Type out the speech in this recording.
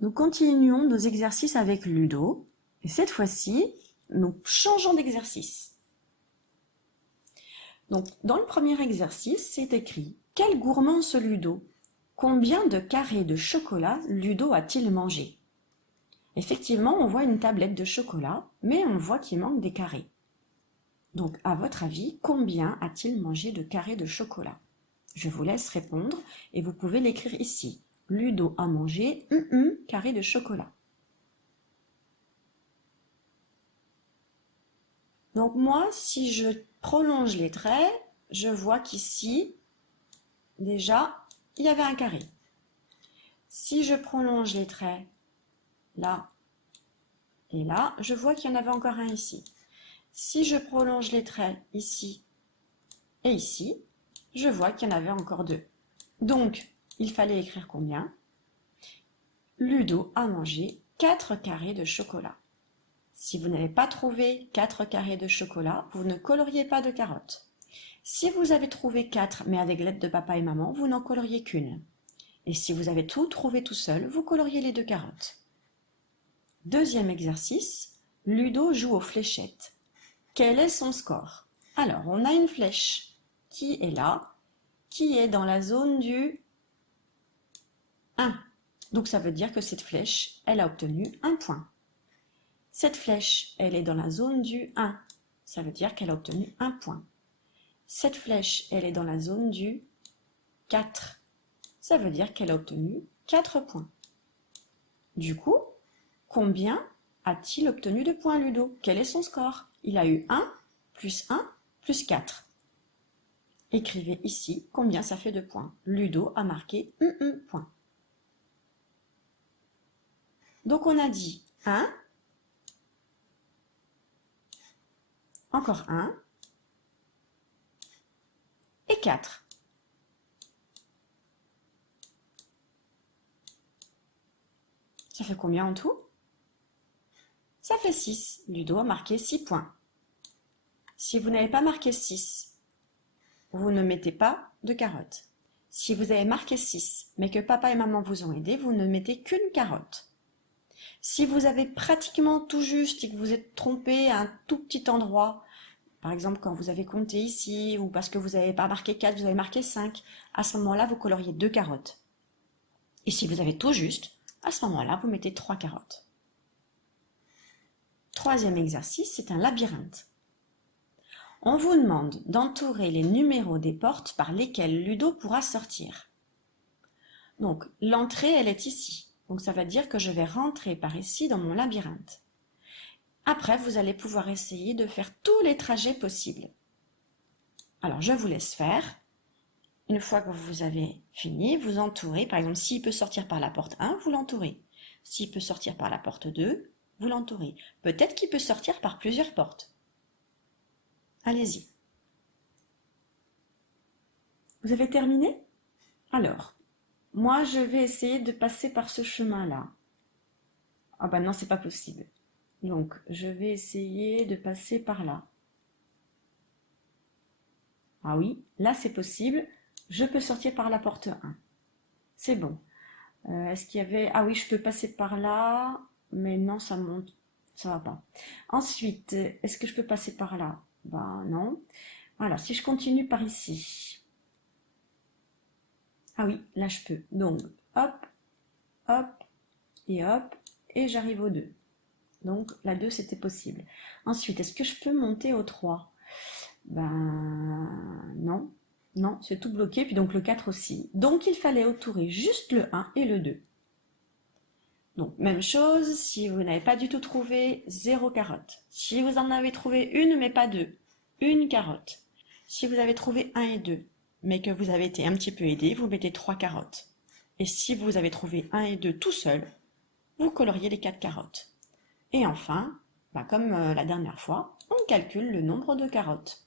Nous continuons nos exercices avec Ludo et cette fois-ci, nous changeons d'exercice. Donc, dans le premier exercice, c'est écrit « Quel gourmand ce Ludo? Combien de carrés de chocolat Ludo a-t-il mangé ?» Effectivement, on voit une tablette de chocolat, mais on voit qu'il manque des carrés. Donc, à votre avis, combien a-t-il mangé de carrés de chocolat? Je vous laisse répondre et vous pouvez l'écrire ici. Ludo a mangé carré de chocolat. Donc moi, si je prolonge les traits, je vois qu'ici, déjà, il y avait un carré. Si je prolonge les traits, là et là, je vois qu'il y en avait encore un ici. Si je prolonge les traits ici et ici, je vois qu'il y en avait encore deux. Donc, il fallait écrire combien? Ludo a mangé 4 carrés de chocolat. Si vous n'avez pas trouvé 4 carrés de chocolat, vous ne coloriez pas de carottes. Si vous avez trouvé 4, mais avec l'aide de papa et maman, vous n'en coloriez qu'une. Et si vous avez tout trouvé tout seul, vous coloriez les 2 carottes. Deuxième exercice, Ludo joue aux fléchettes. Quel est son score? Alors, on a une flèche qui est là, qui est dans la zone du 1. Donc ça veut dire que cette flèche, elle a obtenu 1 point. Cette flèche, elle est dans la zone du 1. Ça veut dire qu'elle a obtenu 1 point. Cette flèche, elle est dans la zone du 4. Ça veut dire qu'elle a obtenu 4 points. Du coup, combien a-t-il obtenu de points, Ludo? Quel est son score? Il a eu 1 plus 4. Écrivez ici combien ça fait de points. Ludo a marqué 1 point. Donc on a dit 1, encore 1 et 4. Ça fait combien en tout? Ça fait 6. Ludo a marqué 6 points. Si vous n'avez pas marqué 6, vous ne mettez pas de carotte. Si vous avez marqué 6, mais que papa et maman vous ont aidé, vous ne mettez qu'une carotte. Si vous avez pratiquement tout juste et que vous êtes trompé à un tout petit endroit, par exemple quand vous avez compté ici, ou parce que vous n'avez pas marqué 4, vous avez marqué 5, à ce moment-là, vous coloriez 2 carottes. Et si vous avez tout juste, à ce moment-là, vous mettez 3 carottes. Troisième exercice, c'est un labyrinthe. On vous demande d'entourer les numéros des portes par lesquelles Ludo pourra sortir. Donc, l'entrée, elle est ici. Donc, ça veut dire que je vais rentrer par ici dans mon labyrinthe. Après, vous allez pouvoir essayer de faire tous les trajets possibles. Alors, je vous laisse faire. Une fois que vous avez fini, vous entourez. Par exemple, s'il peut sortir par la porte 1, vous l'entourez. S'il peut sortir par la porte 2, vous l'entourez. Peut-être qu'il peut sortir par plusieurs portes. Allez-y. Vous avez terminé? Alors, moi, je vais essayer de passer par ce chemin-là. Ah ben non, c'est pas possible. Donc, je vais essayer de passer par là. Ah oui, là, c'est possible. Je peux sortir par la porte 1. C'est bon. Est-ce qu'il y avait... Ah oui, je peux passer par là, mais non, ça monte. Ça va pas. Ensuite, est-ce que je peux passer par là? Ben non. Voilà, si je continue par ici. Ah oui, là je peux. Donc, hop, hop, et j'arrive au 2. Donc, la 2, c'était possible. Ensuite, est-ce que je peux monter au 3? Ben, non. Non, c'est tout bloqué, puis donc le 4 aussi. Donc, il fallait entourer juste le 1 et le 2. Donc, même chose, si vous n'avez pas du tout trouvé, 0 carotte. Si vous en avez trouvé une, mais pas deux, une carotte. Si vous avez trouvé 1 et 2, mais que vous avez été un petit peu aidé, vous mettez 3 carottes. Et si vous avez trouvé 1 et 2 tout seul, vous coloriez les 4 carottes. Et enfin, comme la dernière fois, on calcule le nombre de carottes.